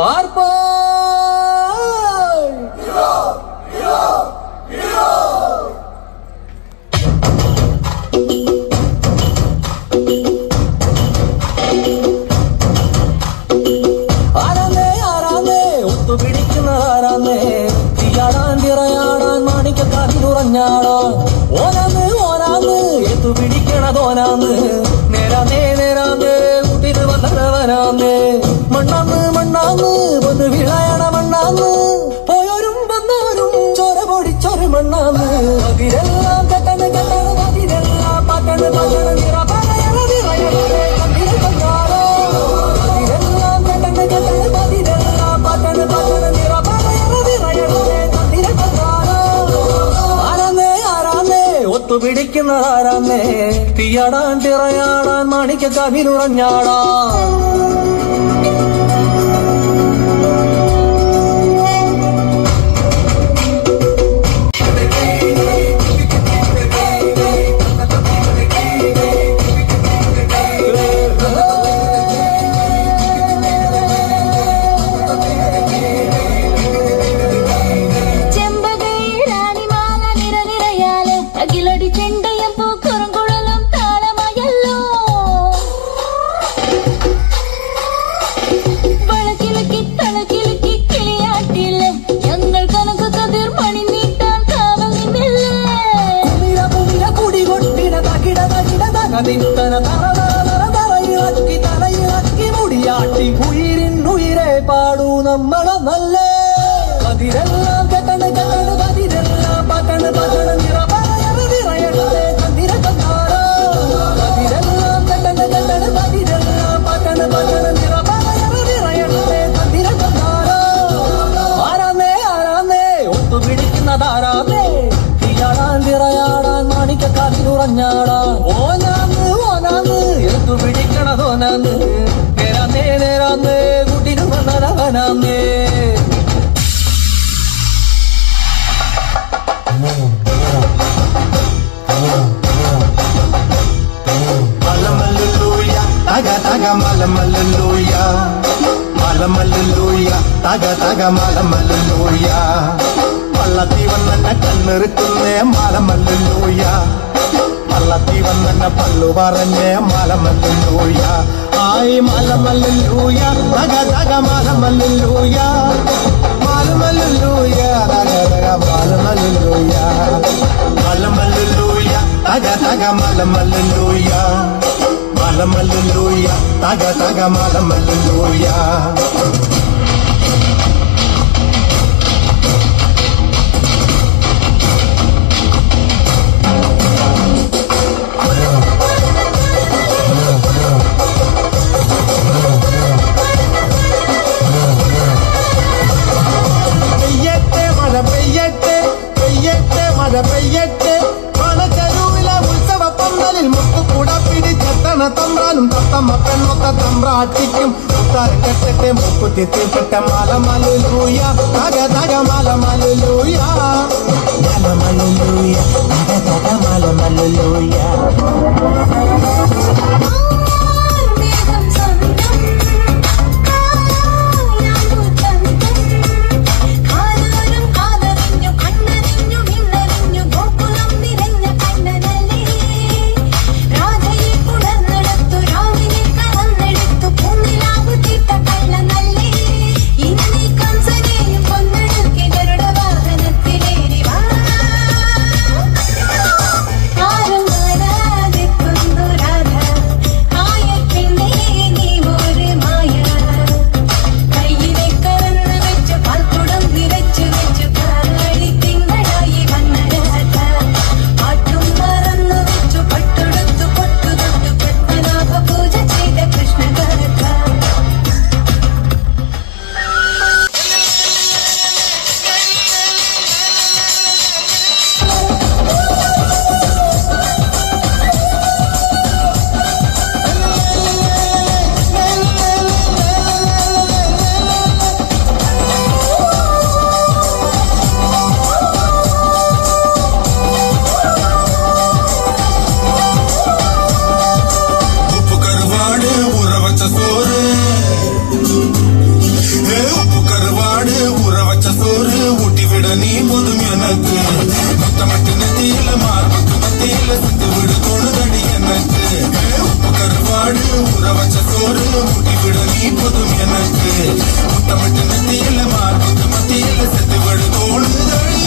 ആർപ്പാ ഓനാന്ന് ഓനാന്ന് എത്തു പിടിക്കണതോനാന്ന് നേരാന്നേ നേരാന്നേ കൂട്ടിന് വന്നവനാന്ന് മണ്ണാന്ന് മണ്ണാന്ന് വന്ന് വിളയണ മണ്ണാന്ന് പോയോരും വന്നോരും ചോര പൊടിച്ചൊരു മണ്ണാന്ന് അതിരെല്ലാം കെട്ടണ് കെട്ടണ് അതിരെല്ലാം പാട്ടണ് പാട്ടണ് നിറപറയണ നിറയണേ കണ്ണിൽ കണ്ടാരോ അതിരെല്ലാം കെട്ടണ് കെട്ടണ് അതിരെല്ലാം പാട്ടണ് പാട്ടണ് നിറപറയണ നിറയണേ കണ്ണിൽ കണ്ടാരോ ഒത്തുപിടിക്കുന്നതാരാന്നേ തീയാടാൻ തിറയാടാൻ മാണിക്ക കവിനുറഞ്ഞാടാ തലയിളക്കി മുടിയാട്ടി ഉയിരിന്നുയിരെ പാടൂ നമ്മളെ നല്ലേ അതിരെല്ലാം കെട്ടണ് കെട്ടണ് അതിരെല്ലാം പാട്ടണ് പാട്ടണ് നിറപറയണ നിറയണേ കണ്ണിര കണ്ടാരോ അതിരെല്ലാം കെട്ടണ് കെട്ടണ് അതിരെല്ലാം പാട്ടണ് പാട്ടണ് നിറപറയണ നിറയണേ കണ്ണിര കണ്ടാരോ ആരാന്നേ ആരാന്നേ ഒത്തുപിടിക്കുന്നതാരാന്നേ തീയാടാൻ തിറയാടാൻ മാണിക്ക കാതിലുറഞ്ഞാടാ ഓനാന്ന് ഓനാന്ന് എത്തു പിടിക്കണതോനാന്ന് നേരാന്നേ നേരാന്നേ കൂട്ടിന് വന്നവനാന്നേ taga taga malamalluya malamalluya taga taga malamalluya പള്ളത്തി വന്നെ കണ്ണെറുക്കുന്നേ മാലമല്ലുയ പള്ളത്തി വന്നെ പള്ളു പറഞ്ഞേ മാലമല്ലുയ ആയി മാലമല്ലുയ തക തക മാലമല്ലുയ മാലമല്ലുയ തക തക മാലമല്ലുയ മാലമല്ലുയ തക തക മാലമല്ലുയ മാലമല്ലുയ തക തക മാലമല്ലുയ തമ്പ്രാനും തത്തമ്മ പെണ്ണൊത്ത തമ്പ്രാട്ടിക്കും ഉത്താരം കെട്ടിട്ട് മുക്കുത്തി തീർപ്പെട്ട മാലമല്ലുയ തക തക മാലമല്ലുയ മാലമല്ലുയ തക തക മാലമല്ലുയ நீ போதும் எனக்கு முத்தமிட்டு நெத்தியில மார்புக்கு மத்தியில சிந்து விடு தோணுதடி எனக்கு உப்பு கருவாடு ஊற வச்ச சோறு முட்டிவிட நீ போதும் எனக்கு முத்தமிட்டு நெத்தியில மார்புக்கு மத்தியில சிந்து விடு தோணுதடி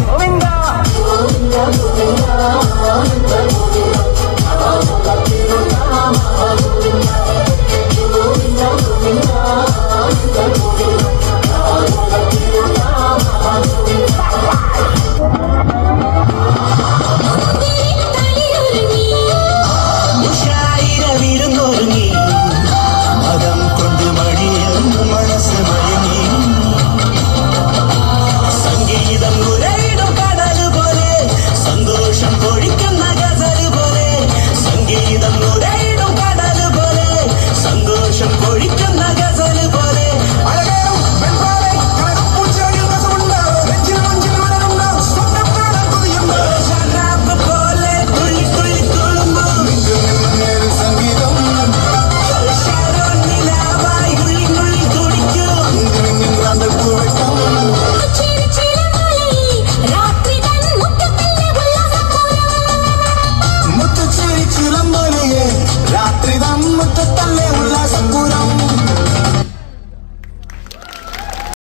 Govinda, Govinda, Govinda,